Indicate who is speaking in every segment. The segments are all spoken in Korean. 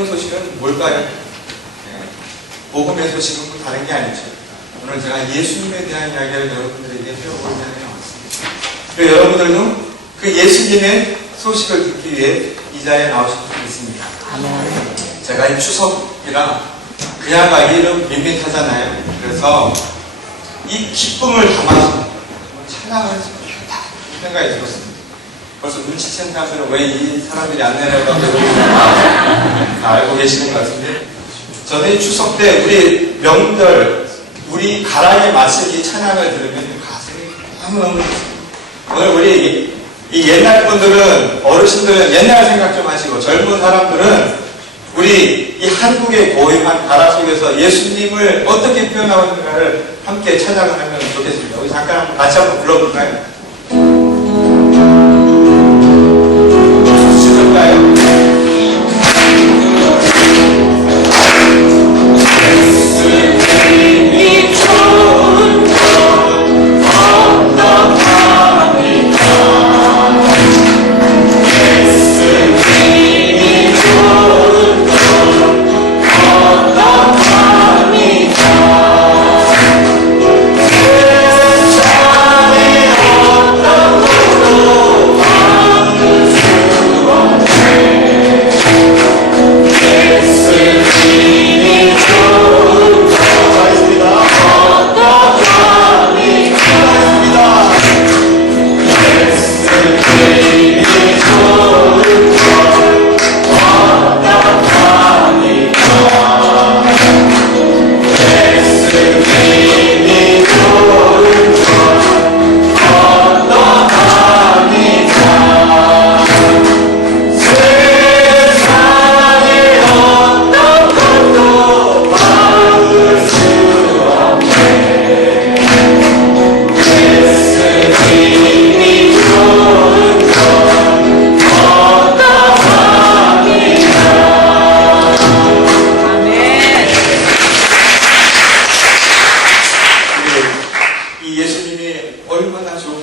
Speaker 1: 기쁜 소식은 뭘까요? 네. 복음의 소식은 또 다른 게 아니죠. 오늘 제가 예수님에 대한 이야기를 여러분들에게 해보고자 나왔습니다. 그리고 여러분들도 그 예수님의 소식을 듣기 위해 이 자리에 나오신 분이 있습니다. 제가 이 추석이라 그냥 가기는 밋밋하잖아요. 그래서 이 기쁨을 담아서 찬양을. 이 생각이 들었습니다. 벌써 눈치챈 사람들은 왜이 사람들이 안 내려가고 다 알고 계시는 것 같은데 저는 이 추석 때 우리 명절 우리 가랑에 맞춘 이 찬양을 들으면 가슴이 너무너무. 오늘 우리 이 옛날 분들은 어르신들은 옛날 생각 좀 하시고 젊은 사람들은 우리 이 한국의 고유한 가라 속에서 예수님을 어떻게 표현하고 있는가를 함께 하면 좋겠습니다. 우리 잠깐 같이 한번 불러볼까요?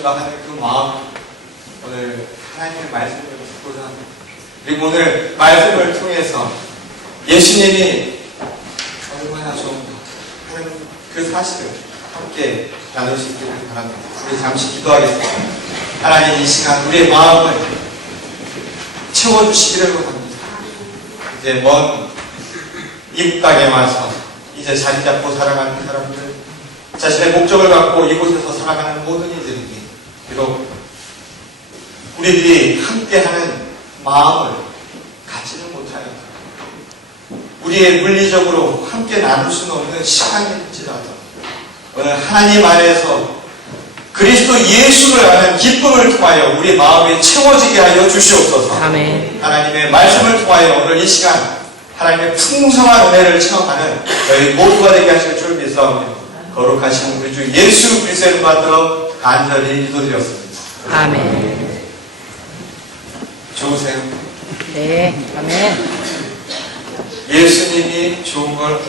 Speaker 1: 나 좋은가 하는 그 마음 오늘 하나님의 말씀을 듣고자 합니다. 그리고 오늘 말씀을 통해서 예수님이 얼마나 좋은가 하는 그 사실을 함께 나눌 수 있기를 바랍니다. 우리 잠시 기도하겠습니다. 하나님 이 시간 우리의 마음을 채워주시기를 원합니다. 이제 먼 이웃 땅에 와서 이제 자리 잡고 살아가는 사람들 자신의 목적을 갖고 이곳에서 살아가는 모든 이 비록 우리들이 함께하는 마음을 갖지는 못하여 우리의 물리적으로 함께 나눌 수는 없는 시간일지라도 오늘 하나님 안에서 그리스도 예수를 아는 기쁨을 통하여 우리 마음에 채워지게 하여 주시옵소서.
Speaker 2: 아멘.
Speaker 1: 하나님의 말씀을 통하여 오늘 이 시간 하나님의 풍성한 은혜를 체험하는 저희 모두가 되게 하실 줄 믿사오며 거룩하신 우리 주 예수 그리스도를 받들어 간절히 기도드렸습니다.
Speaker 2: 아멘.
Speaker 1: 좋으세요?
Speaker 2: 네. 아멘.
Speaker 1: 예수님이 좋은 걸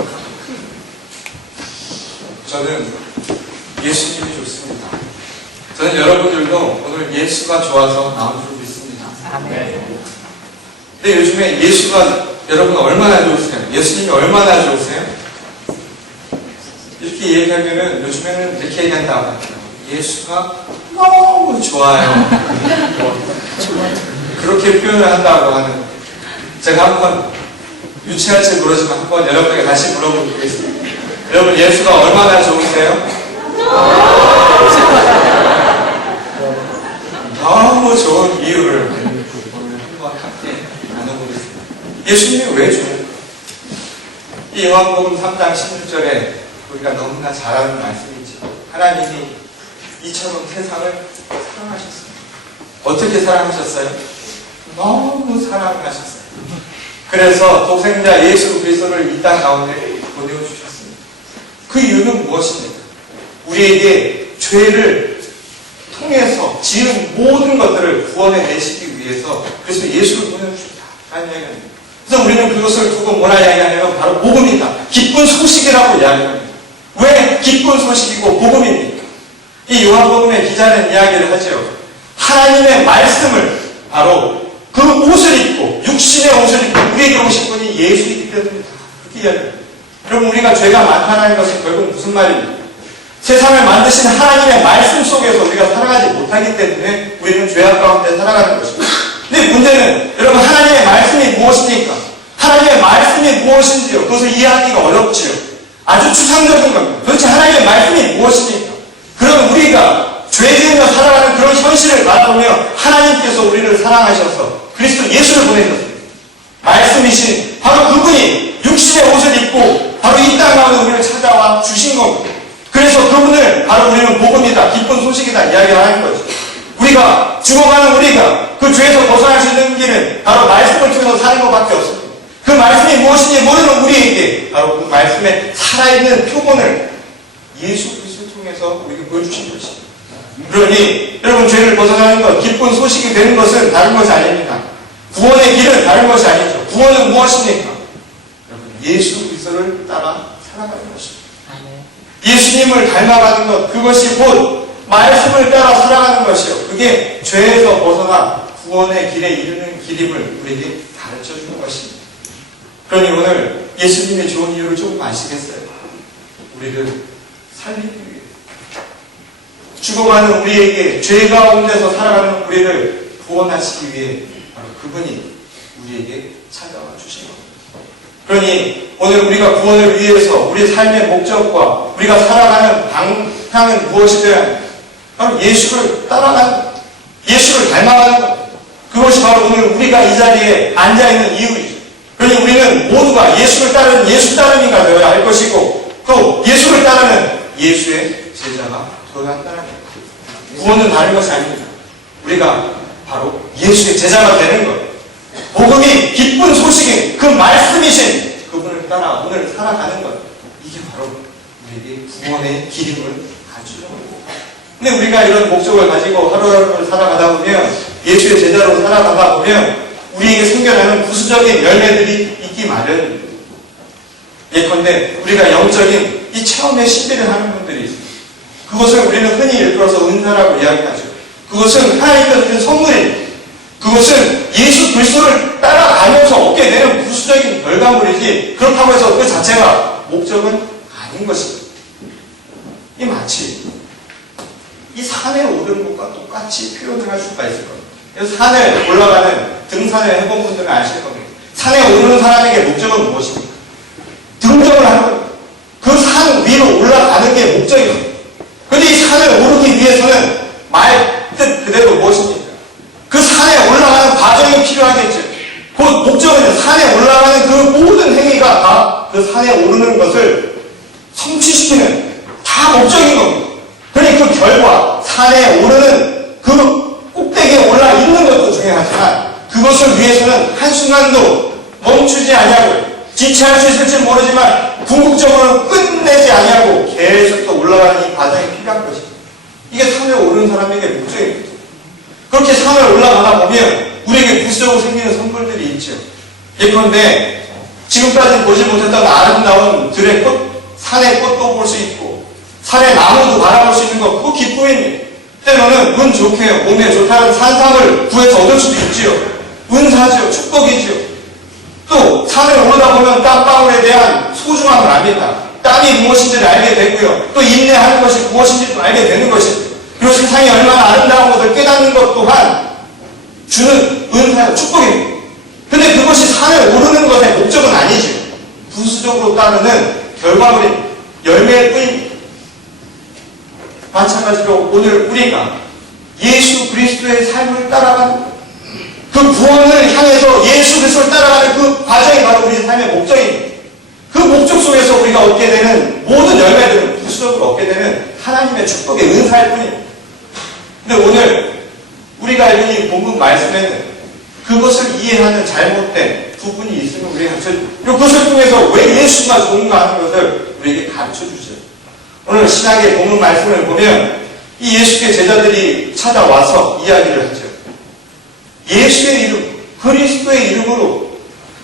Speaker 1: 저는 예수님이 좋습니다. 저는 여러분들도 오늘 예수가 좋아서 나온 줄 믿습니다.
Speaker 2: 아멘.
Speaker 1: 근데 요즘에 예수가 여러분 얼마나 좋으세요? 예수님이 얼마나 좋으세요? 이렇게 얘기하면은 요즘에는 이렇게 얘기한다고 할게요. 예수가 너무 좋아요. 그렇게 표현을 한다고 하는 제가 한번 유치할 지 모르지만 한번 여러분에게 다시 물어보겠습니다. 여러분 예수가 얼마나 좋으세요? 너무 좋은 이유를 오늘 한번 함께 나눠보겠습니다. 예수님이 왜 좋을까? 이 요한복음 3장 16절에 우리가 너무나 잘 아는 말씀이죠. 하나님이 이처럼 세상을 사랑하셨어요. 어떻게 사랑하셨어요? 너무 사랑하셨어요. 그래서 독생자 예수 그리스도를 이 땅 가운데 보내주셨습니다. 그 이유는 무엇입니까? 우리에게 죄를 통해서 지은 모든 것들을 구원해 내시기 위해서 그래서 예수를 보내주셨다. 라는 이야기입니다. 그래서 우리는 그것을 두고 뭐라 이야기하냐면 바로 복음이다. 기쁜 소식이라고 이야기합니다. 왜 기쁜 소식이고 복음입니까? 이 요한복음의 기자는 이야기를 하죠. 하나님의 말씀을 바로 그 옷을 입고 육신의 옷을 입고 우리에게 오신 분이 예수이기 때문이다. 그렇게 이야기합니다. 여러분 우리가 죄가 많다는 것은 결국 무슨 말입니까? 세상을 만드신 하나님의 말씀 속에서 우리가 살아가지 못하기 때문에 우리는 죄악 가운데 살아가는 것입니다. 근데 문제는 여러분 하나님의 말씀이 무엇입니까? 하나님의 말씀이 무엇인지요? 그것을 이해하기가 어렵지요. 아주 추상적인 겁니다. 도대체 하나님의 말씀이 무엇입니까? 그럼 우리가 죄 지으며 현실을 바라보며 하나님께서 우리를 사랑하셔서 그리스도 예수를 보내셨습니다. 말씀이신 바로 그분이 육신의 옷을 입고 바로 이 땅 가운데 우리를 찾아와 주신 겁니다. 그래서 그분을 바로 우리는 복음이다, 기쁜 소식이다 이야기를 하는 거죠. 우리가 죽어가는 우리가 그 죄에서 벗어날 수 있는 길은 바로 말씀을 통해서 사는 것밖에 없습니다. 그 말씀이 무엇인지 모르는 우리에게 바로 그 말씀의 살아있는 표본을 예수 그리스도를 통해서 우리에게 보여주신 것입니다. 그러니 여러분 죄를 벗어나는 것, 기쁜 소식이 되는 것은 다른 것이 아닙니다. 구원의 길은 다른 것이 아니죠. 구원은 무엇입니까? 여러분 예수 그리스도를 따라 살아가는 것입니다. 예수님을 닮아가는 것, 그것이 곧 말씀을 따라 살아가는 것이요. 그게 죄에서 벗어나 구원의 길에 이르는 길임을 우리에게 가르쳐 주는 것입니다. 그러니 오늘 예수님의 좋은 이유를 조금 아시겠어요? 우리를 살리기 위해. 죽어가는 우리에게 죄 가운데서 살아가는 우리를 구원하시기 위해 바로 그분이 우리에게 찾아와 주신 겁니다. 그러니 오늘 우리가 구원을 위해서 우리 삶의 목적과 우리가 살아가는 방향은 무엇이든 바로 예수를 따라가는 것, 예수를 닮아가는 것. 그것이 바로 오늘 우리가 이 자리에 앉아있는 이유이죠. 그러니 우리는 모두가 예수를 따르는 예수 따르니가 되어야 할 것이고 또 예수를 따르는 예수의 제자가 것. 구원은 다른 것이 아닙니다. 우리가 바로 예수의 제자가 되는 것. 복음이 기쁜 소식인 그 말씀이신 그분을 따라 오늘 살아가는 것. 이게 바로 우리에게 구원의 기름을 갖추는 겁니다. 근데 우리가 이런 목적을 가지고 하루하루를 살아가다 보면 예수의 제자로 살아가다 보면 우리에게 생겨나는 부수적인 열매들이 있기 마련입니다. 예컨대 우리가 영적인 이 체험의 신비를 하는 분들이 있습니다. 그것을 우리는 흔히 일컬어서 은사라고 이야기하죠. 그것은 하나님께서 주신 선물입니다. 그것은 예수 그리스도를 따라가면서 얻게 되는 부수적인 결과물이지 그렇다고 해서 그 자체가 목적은 아닌 것입니다. 이 마치 이 산에 오르는 것과 똑같이 표현을 할 수가 있을 겁니다. 그래서 산에 올라가는 등산을 해본 분들은 아실 겁니다. 산에 오르는 사람에게 목적은 무엇입니까? 등정을 하는 겁니다. 그 산 위로 올라가는 게 목적입니다. 산을 오르기 위해서는 말 뜻 그대로 무엇입니까? 그 산에 올라가는 과정이 필요하겠죠. 그 목적은 산에 올라가는 그 모든 행위가 다 그 산에 오르는 것을 성취시키는 다 목적인 겁니다. 그러니 그 결과 산에 오르는 그 꼭대기에 올라 있는 것도 중요하지만 그것을 위해서는 한순간도 멈추지 아니하고 지체할 수 있을지 모르지만 궁극적으로 끝내지 아니하고 계속 또 올라가는 이 과정이 필요한 것입니다. 이게 산에 오르는 사람에게 목적입니다. 그렇게 산을 올라가다 보면 우리에게 부수적으로 생기는 선물들이 있죠. 예컨대 지금까지 보지 못했던 아름다운 들의 꽃, 산의 꽃도 볼 수 있고 산의 나무도 바라볼 수 있는 것, 그 기쁨입니다. 때로는 운 좋게 몸에 좋다는 산삼을 구해서 얻을 수도 있지요. 은사죠. 축복이지요. 또 산을 오르다 보면 땀 방울에 대한 소중함을 압니다. 땀이 무엇인지를 알게 되고요. 또 인내하는 것이 무엇인지도 알게 되는 것입니다. 그리고 세상이 얼마나 아름다운 것을 깨닫는 것 또한 주는 은사요, 축복입니다. 근데 그것이 산을 오르는 것의 목적은 아니죠. 부수적으로 따르는 결과물인 열매일 뿐입니다. 마찬가지로 오늘 우리가 예수 그리스도의 삶을 따라가는 그 구원을 향해서 예수 그리스도를 따라가는 그 과정이 바로 우리 삶의 목적입니다. 그 목적 속에서 우리가 얻게 되는 모든 열매들은 부수적으로 얻게 되는 하나님의 축복의 은사일 뿐입니다. 근데 오늘 우리가 있는 이 본문 말씀에는 그것을 이해하는 잘못된 부분이 있으면 우리가 가르쳐 그것을 통해서 왜 예수만 좋은가 하는 것을 우리에게 가르쳐 주죠. 오늘 신학의 본문 말씀을 보면 이 예수의 제자들이 찾아와서 이야기를 하죠. 예수의 이름, 그리스도의 이름으로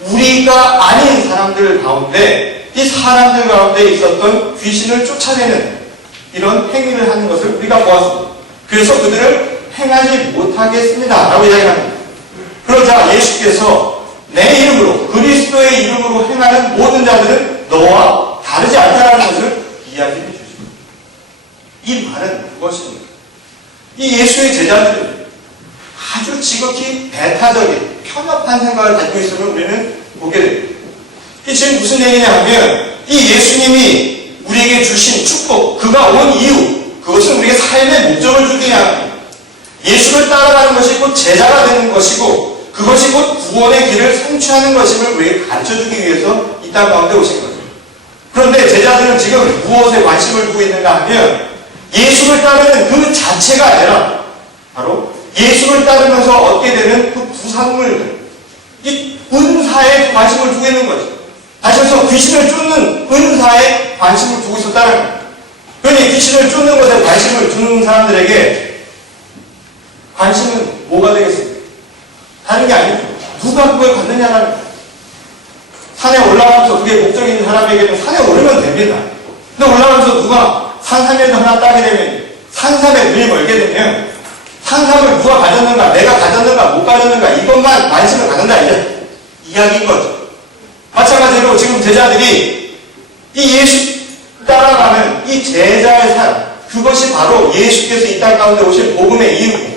Speaker 1: 우리가 아닌 사람들 가운데 이 사람들 가운데 있었던 귀신을 쫓아내는 이런 행위를 하는 것을 우리가 보았습니다. 그래서 그들을 행하지 못하겠습니다. 라고 이야기합니다. 그러자 예수께서 내 이름으로 그리스도 그리스도의 이름으로 행하는 모든 자들은 너와 다르지 않다는 것을 이야기해 주십니다. 이 말은 무엇입니까? 이 예수의 제자들은 아주 지극히 배타적인 편협한 생각을 가지고 있음을 우리는 보게 됩니다. 이 지금 무슨 얘기냐 하면 이 예수님이 우리에게 주신 축복, 그가 온 이유, 그것은 우리에게 삶의 목적을 주기 위함입니다. 예수를 따라가는 것이 곧 제자가 되는 것이고 그것이 곧 구원의 길을 성취하는 것임을 우리에게 가르쳐주기 위해서 이 땅 가운데 오신 거죠. 그런데 제자들은 지금 무엇에 관심을 두고 있는가 하면 예수를 따르는 그 바로 예수를 따르면서 얻게 되는 그 부산물, 이 은사에 관심을 두고 있는 거죠. 다시 말해서 귀신을 쫓는 은사에 관심을 두고 있었다는 거예요. 그러니 귀신을 쫓는 것에 관심을 두는 사람들에게 관심은 뭐가 되겠습니까? 다른 게 아니죠. 누가 그걸 받느냐라는 거예요. 산에 올라가면서 그게 목적이 있는 사람에게는 산에 오르면 됩니다. 근데 올라가면서 누가 산삼에도 하나 따게 되면 산삼에 눈이 멀게 되면 산삼을 누가 가졌는가, 내가 가졌는가, 못 가졌는가 이것만 관심을 갖는다 이제 이야기인 거죠. 마찬가지로 지금 제자들이 이 예수 따라가는 이 제자의 삶 그것이 바로 예수께서 이 땅 가운데 오실 복음의 이유고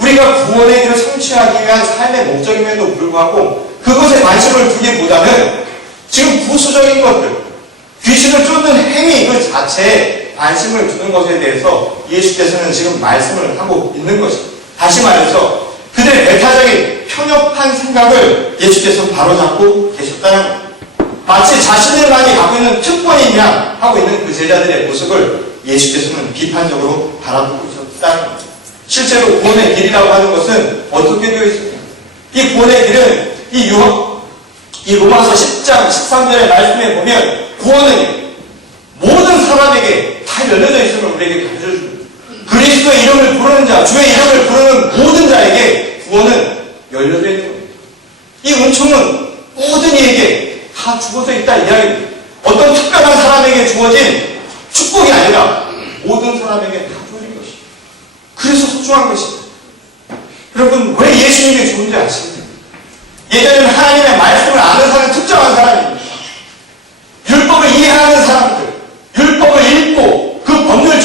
Speaker 1: 우리가 구원의 길을 성취하기 위한 삶의 목적임에도 불구하고 그것에 관심을 두기보다는 지금 부수적인 것들 귀신을 쫓는 행위 그 자체에 관심을 두는 것에 대해서 예수께서는 지금 말씀을 하고 있는 것입니다. 다시 말해서 그들의 배타적인 편협한 생각을 예수께서 바로잡고 계셨다는 겁니다. 마치 자신들만이 갖고 있는 특권이 냐 하고 있는 그 제자들의 모습을 예수께서는 비판적으로 바라보고 있었다는 겁니다. 실제로 구원의 길이라고 하는 것은 어떻게 되어 있습니까? 이 구원의 길은 이 유학, 이 로마서 10장 13절의 말씀에 보면 구원은 모든 사람에게 다 열려져 있음을 우리에게 가르쳐 줍니다. 그리스도의 이름을 부르는 자, 주의 이름을 부르는 모든 자에게 구원은 열려져 있는 겁니다. 이 은총은 모든 이에게 다 주어져 있다 이야기입니다. 어떤 특별한 사람에게 주어진 축복이 아니라 모든 사람에게 다 주어진 것입니다. 그래서 소중한 것입니다. 여러분, 왜 예수님이 좋은지 아십니까? 예전에는 하나님의 말씀을 아는 사람 특정한 사람입니다. 율법을 이해하는 읽고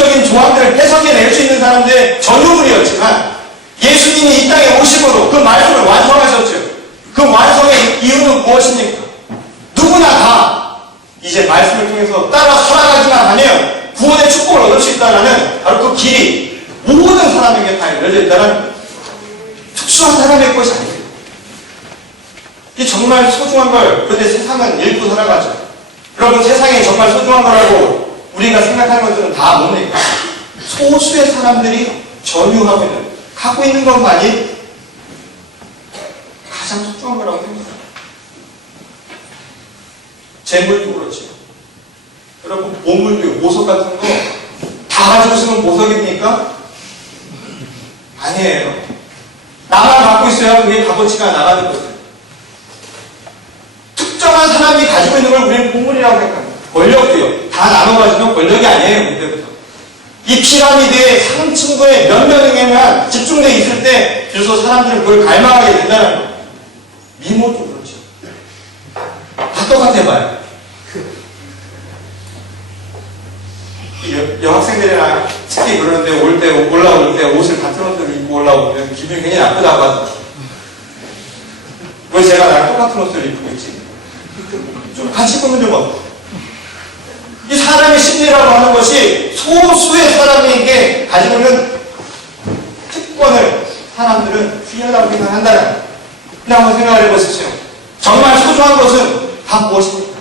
Speaker 1: 그 법률적인 조항들을 해석해낼 수 있는 사람들의 전유물이었지만 예수님이 이 땅에 오심으로 그 말씀을 완성하셨죠. 그 완성의 이유는 무엇입니까? 누구나 다 이제 말씀을 통해서 따라 살아가기만 하면 구원의 축복을 얻을 수 있다는 바로 그 길이 모든 사람에게 다 열려 있다는 특수한 사람의 것이 아니에요. 이 정말 소중한 걸 그런데 세상은 잃고 살아가죠. 여러분 세상에 정말 소중한 거라고 우리가 생각하는 것들은 다 뭡니까? 소수의 사람들이 점유하고 있는 갖고 있는 것만이 가장 소중한 거라고 생각합니다. 재물도 그렇죠. 여러분 보물도 보석 같은 거 다 가지고 있으면 보석입니까? 아니에요. 나만 갖고 있어야 그게 값어치가 나가는 거죠. 특정한 사람이 가지고 있는 걸 우리는 보물이라고 생각합니다. 권력도요. 다 나눠 가지면 권력이 아니에요. 그때부터. 이 피라미드의 상층부에 몇 명에만 집중되어 있을 때 비로소 사람들은 그걸 갈망하게 된다는 거예요. 미모도 그렇죠. 다 똑같아 봐요. 이 여, 여학생들이랑 특히 그러는데 올 때 올라올 때 옷을 같은 옷을 입고 올라오면 기분이 굉장히 나쁘다고 하죠. 왜 제가 나랑 똑같은 옷을 입고 있지? 좀 같이 보면 좀 어때? 이 사람의 심리라고 하는 것이 소수의 사람에게 가지고 있는 특권을 사람들은 휘하려고 생각한다는 한번 생각을 해보십시오. 정말 소중한 것은 다 무엇입니까?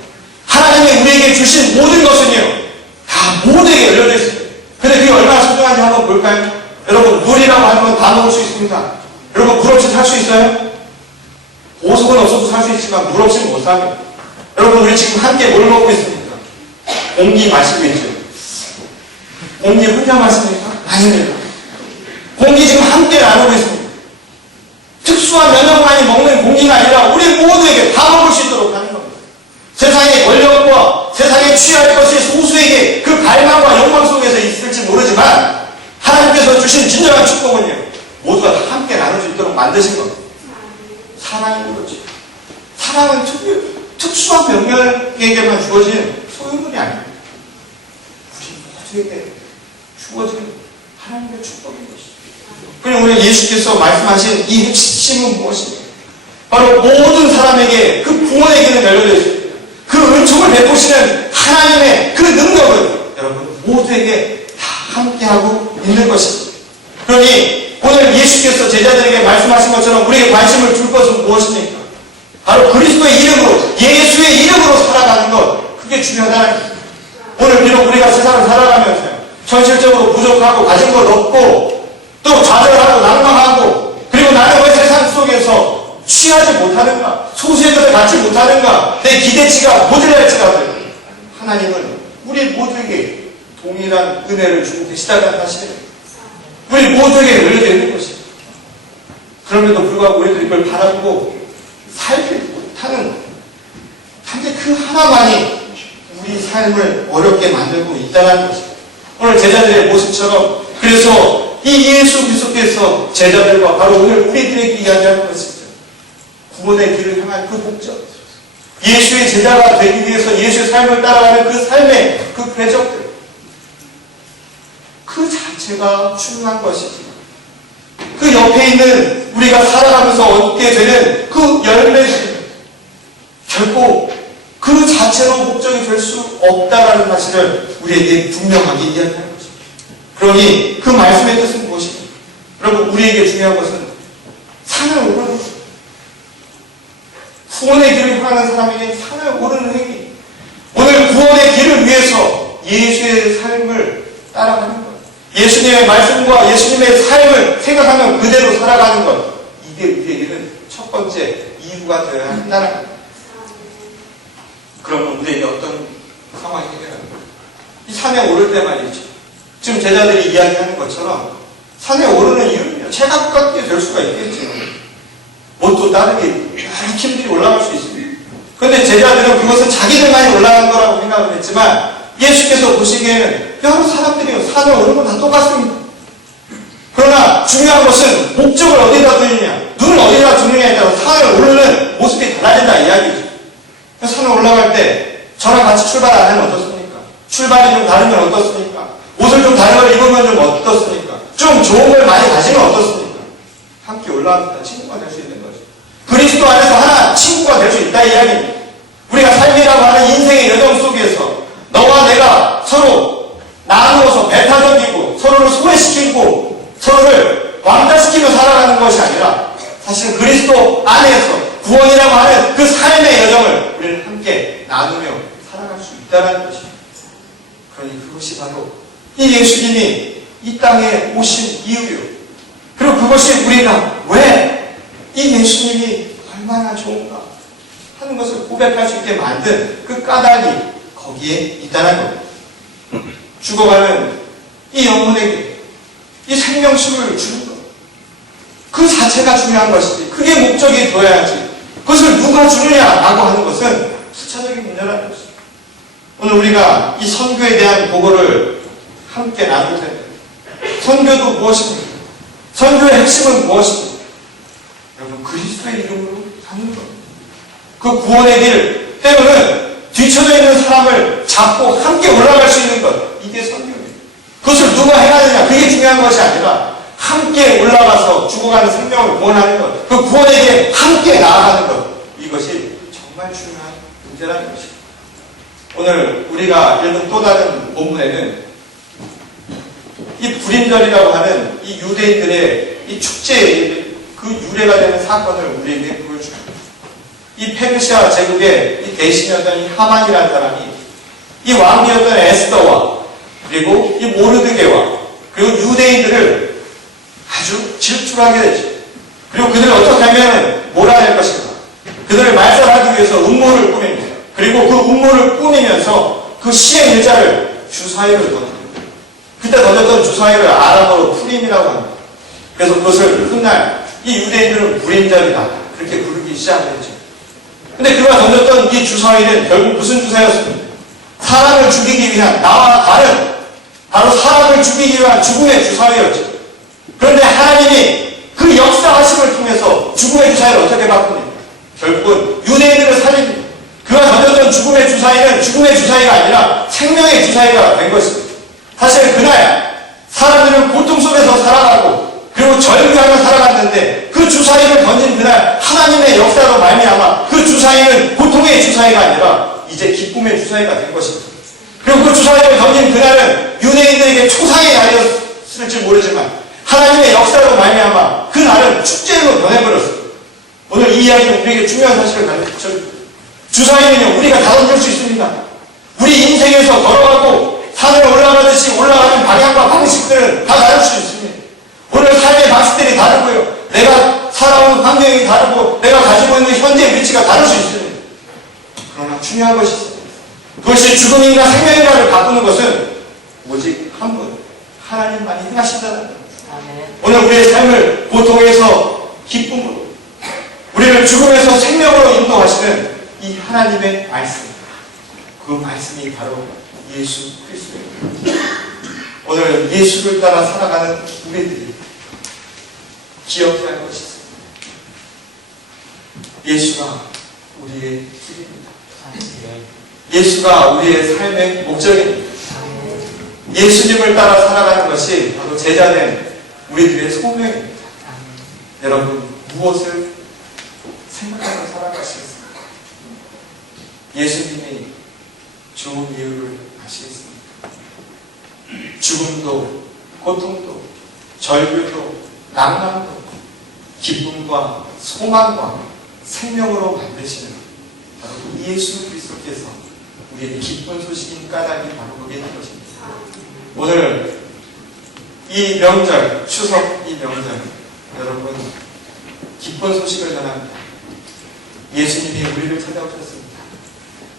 Speaker 1: 하나님이 우리에게 주신 모든 것은요, 다 모두에게 열려져 있습니다. 근데 그게 얼마나 소중한지 한번 볼까요? 여러분, 물이라고 하는 건 다 먹을 수 있습니다. 여러분, 물 없이 살 수 있어요? 보석은 없어도 살 수 있지만 물 없이는 못 삽니다. 여러분, 우리 지금 함께 뭘 먹고 있습니까? 공기 있죠. 공기 혼자 마십니까? 아닙니다. 공기 지금 함께 나누고 있습니다. 특수한 몇 명만이 먹는 공기가 아니라 우리 모두에게 다 먹을 수 있도록 하는 겁니다. 세상의 권력과 세상에 취할 것이 소수에게 그 갈망과 욕망 속에서 있을지 모르지만 하나님께서 주신 진정한 축복은요 모두가 다 함께 나눌 수 있도록 만드신 겁니다. 사랑이 그렇죠. 사랑은 특별, 특수한 명령에게만 주어진 소유물이 아닙니다. 우리 모두에게 주어진 하나님의 축복인 것입니다. 그럼 우리 예수께서 말씀하신 이 핵심은 무엇입니까? 바로 모든 사람에게 그 구원의 열려져 있습니다. 그 은총을 베푸시는 하나님의 그 능력은 여러분 모두에게 다 함께하고 있는 것입니다. 그러니 오늘 예수께서 제자들에게 말씀하신 것처럼 우리에게 관심을 줄 것은 무엇입니까? 바로 그리스도의 이름으로 예수의 이름으로 살아가는 것 그게 것입니다. 오늘 비록 우리가 세상을 살아가면서 현실적으로 부족하고 가진 것 없고 또 좌절하고 낭망하고 그리고 나는 왜 세상 속에서 취하지 못하는가? 소수의 것을 갖지 못하는가? 내 기대치가 모자랄지라도 하나님은 우리 모두에게 동일한 은혜를 주고 계시다는 사실을 우리 모두에게 열려져 있는 것입니다. 그럼에도 불구하고 우리도 이걸 바라보고 살지 못하는 단지 그 하나만이 우리 삶을 어렵게 만들고 있다는 것입니다. 오늘 제자들의 모습처럼 그래서 이 예수 그리스도께서 제자들과 바로 오늘 우리들에게 이야기하는 것입니다. 구원의 길을 향한 그 목적. 예수의 제자가 되기 위해서 예수의 삶을 따라가는 그 삶의 그 궤적들. 그 자체가 중요한 것입니다. 그 옆에 있는 우리가 살아가면서 얻게 되는 그 열매들. 결코 그 자체로 목적이 될 수 없다라는 사실을 우리에게 분명하게 이야기하는 것입니다. 그러니 그 말씀의 뜻은 무엇입니까? 여러분, 우리에게 중요한 것은 산을 오르는 것. 구원의 길을 향하는 사람에게 산을 오르는 행위. 오늘 구원의 길을 위해서 예수의 삶을 따라가는 것. 예수님의 말씀과 예수님의 삶을 생각하면 그대로 살아가는 것. 이게 우리에게는 첫 번째 이유가 되어야 한다는 우리에게 어떤 상황이 생겨납니까? 이 산에 오를 때 말이죠. 지금 제자들이 이야기하는 것처럼 산에 오르는 이유는요. 체각같게 될 수가 있겠죠. 뭐또 다른 게 여러 힘들이 올라갈 수 있습니다. 그런데 제자들은 그것은 자기들만이 올라간 거라고 생각을 했지만 예수께서 보시기에는 여러 사람들이 산에 오르는 건 다 똑같습니다. 그러나 중요한 것은 목적을 어디다 두느냐, 눈을 어디다 두느냐에 따라 산을 오르는 모습이 달라진다 이야기죠. 산에 올라갈 때 같이 출발 안 하면 어떻습니까? 출발이 좀 다르면 어떻습니까? 옷을 좀 다른 걸 입으면 좀 어떻습니까? 좀 좋은 걸 많이 가지면 어떻습니까? 함께 올라갑니다. 친구가 될 수 있는 거죠. 그리스도 안에서 하나 친구가 될 수 있다 이 이야기입니다. 우리가 삶이라고 하는 인생의 여정 속에서 너와 내가 서로 나누어서 배타적이고 서로를 소외시키고 서로를 왕따시키며 살아가는 것이 아니라 사실 그리스도 안에서 구원이라고 하는 그 삶의 여정을 우리는 함께 나누며 있다는 것입니다. 그러니 그것이 바로 이 예수님이 이 땅에 오신 이유요. 그리고 그것이 우리가 왜 이 예수님이 얼마나 좋은가 하는 것을 고백할 수 있게 만든 그 까닭이 거기에 있다는 겁니다. 죽어가는 이 영혼에게 이 생명수를 주는 것. 그 자체가 중요한 것이지. 그게 목적이 되어야지. 그것을 누가 주느냐라고 하는 것은 수차적인 문제라는 것입니다. 오늘 우리가 이 선교에 대한 보고를 함께 나눌 텐데, 선교도 무엇입니까? 선교의 핵심은 무엇입니까? 여러분, 그리스도의 이름으로 사는 겁니다. 그 구원의 길 때문에 뒤쳐져 있는 사람을 잡고 함께 올라갈 수 있는 것. 이게 선교입니다. 그것을 누가 해가느냐. 그게 중요한 것이 아니라 함께 올라가서 죽어가는 생명을 구원하는 것. 그 길에 함께 나아가는 것. 이것이 정말 중요한 문제라는 것입니다. 오늘 우리가 읽은 또 다른 본문에는 이 불임절이라고 하는 이 유대인들의 이 축제의 그 유래가 되는 사건을 우리에게 보여줍니다. 이 페르시아 제국의 이 대신이었던 이 하만이라는 사람이 이 왕비였던 에스더와 그리고 이 모르드게와 그리고 유대인들을 아주 질투하게 되죠. 그리고 그들을 어떻게 하면 몰아낼 것인가. 그들을 말살하기 위해서 음모를 꾸밉니다. 그리고 그 음모를 꾸미면서 그 시행 일자를 주사위를 던집니다. 그때 던졌던 주사위를 아람어로 푸림이라고 합니다. 그래서 그것을 훗날 이 유대인들은 불임절이다. 그렇게 부르기 시작했죠. 근데 그가 던졌던 이 주사위는 결국 무슨 주사였습니까? 사람을 죽이기 위한 나와 다른 바로 사람을 죽이기 위한 죽음의 주사위였죠. 그런데 하나님이 그 역사하심을 통해서 죽음의 주사위를 어떻게 바꿉니까? 결국은 유대인들을 살립니다. 그 그가 던졌던 죽음의 주사위는 죽음의 주사위가 아니라 생명의 주사위가 된 것입니다. 사실 그날 사람들은 고통 속에서 살아가고 그리고 절규하며 살아갔는데 그 주사위를 던진 그날 하나님의 역사로 말미암아 그 주사위는 고통의 주사위가 아니라 이제 기쁨의 주사위가 된 것입니다. 그리고 그 주사위를 던진 그날은 유대인들에게 초상의 날이었을지 모르지만 하나님의 역사로 말미암아 그 날은 축제로 변해버렸습니다. 오늘 이 이야기는 우리에게 중요한 사실을 가르쳐 줍니다. 주사위는요 우리가 다 던질 수 있습니다. 우리 인생에서 걸어가고 산을 올라가듯이 올라가는 방향과 방식들은 다 다를 수 있습니다. 오늘 삶의 방식들이 다르고요. 내가 살아온 환경이 다르고 내가 가지고 있는 현재 위치가 다를 수 있습니다. 그러나 중요한 것이 있습니다. 그것이 죽음이나 생명이라를 바꾸는 것은 오직 한 분, 하나님만이 행하신다는 겁니다. 오늘 우리의 삶을 고통에서 기쁨으로, 우리를 죽음에서 생명으로 인도하시는 이 하나님의 말씀. 그 말씀이 바로 예수 그리스도입니다. 오늘 예수를 따라 살아가는 우리들이 기억해야 할 것이 있습니다. 예수가 우리의 길입니다. 예수가 우리의 삶의 목적입니다. 예수님을 따라 살아가는 것이 바로 제자된 우리들의 소명입니다. 여러분, 무엇을 생각하며 살아가시겠습니까? 예수님이 좋은 이유를 아시겠습니까? 죽음도, 고통도, 절규도, 낭만도, 기쁨과 소망과 생명으로 만드시는 바로 이 예수 그리스도께서 우리의 기쁜 소식인 까닭이 바로 거기에 있는 것입니다. 오늘 이 명절, 추석 이 명절, 여러분, 기쁜 소식을 전합니다. 예수님이 우리를 찾아오셨습니다.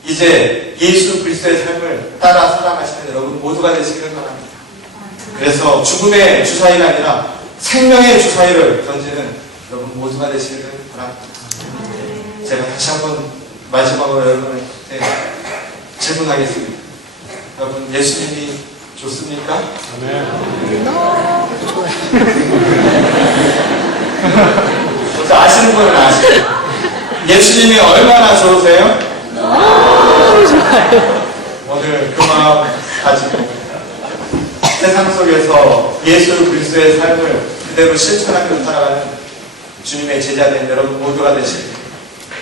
Speaker 1: 이제 예수 그리스도의 삶을 따라 살아가시는 여러분 모두가 되시기를 바랍니다. 그래서 죽음의 주사위가 아니라 생명의 주사위를 던지는 여러분 모두가 되시기를 바랍니다. 제가 다시 한번 마지막으로 여러분한테 질문하겠습니다. 여러분 예수님이 좋습니까? 먼저 아시는 분은 아시죠? 예수님이 얼마나 좋으세요? 오늘 그 마음 가지고 세상 속에서 예수 그리스도의 삶을 그대로 실천하며 살아가는 주님의 제자된 여러분 모두가 되시길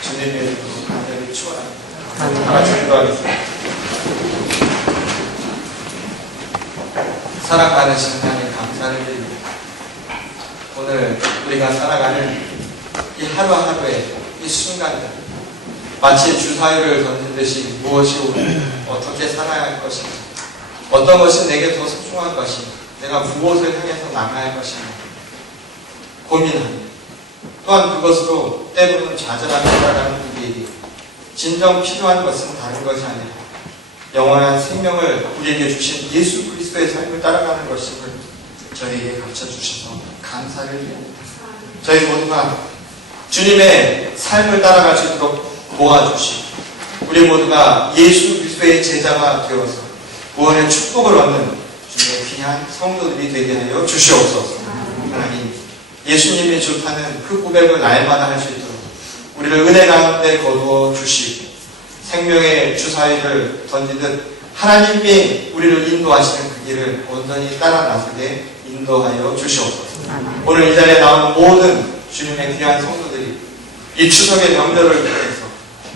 Speaker 1: 주님의 간절히 축원합니다. 다 같이 기도하겠습니다. 사랑 받으시는 하나님 감사를 드립니다. 오늘 우리가 살아가는 이 하루하루의 이 순간들 마치 주사위를 던지듯이 무엇이 옳고 어떻게 살아야 할 것인가 어떤 것이 내게 더 소중한 것인가 내가 무엇을 향해서 나가야 할 것인가 고민합니다. 또한 그것으로 때로는 좌절하며 살아가는 우리에게 진정 필요한 것은 다른 것이 아니라 영원한 생명을 우리에게 주신 예수 그리스도의 삶을 따라가는 것임을 저희에게 가르쳐 주셔서 감사를 드립니다. 저희 모두가 주님의 삶을 따라갈 수 있도록 도와주시고 우리 모두가 예수 그리스도의 제자가 되어서 구원의 축복을 얻는 주님의 귀한 성도들이 되게 하여 주시옵소서. 하나님, 예수님이 좋다는 그 고백을 날마다 할 수 있도록 우리를 은혜 가운데 거두어 주시고 생명의 주사위를 던지듯 하나님이 우리를 인도하시는 그 길을 온전히 따라 나서게 인도하여 주시옵소서. 오늘 이 자리에 나온 모든 주님의 귀한 성도들이 이 추석의 명절을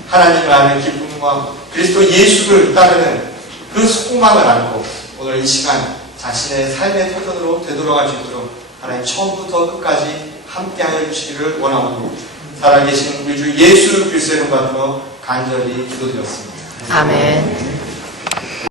Speaker 1: 하나님을 아는 기쁨과 그리스도 예수를 따르는 그 소망을 안고 오늘 이 시간 자신의 삶의 터전으로 되돌아갈 수 있도록 하나님 처음부터 끝까지 함께하여 주시기를 원하오니 살아계신 우리 주 예수 그리스도의 이름 받들어 간절히 기도드렸습니다.
Speaker 2: 아멘.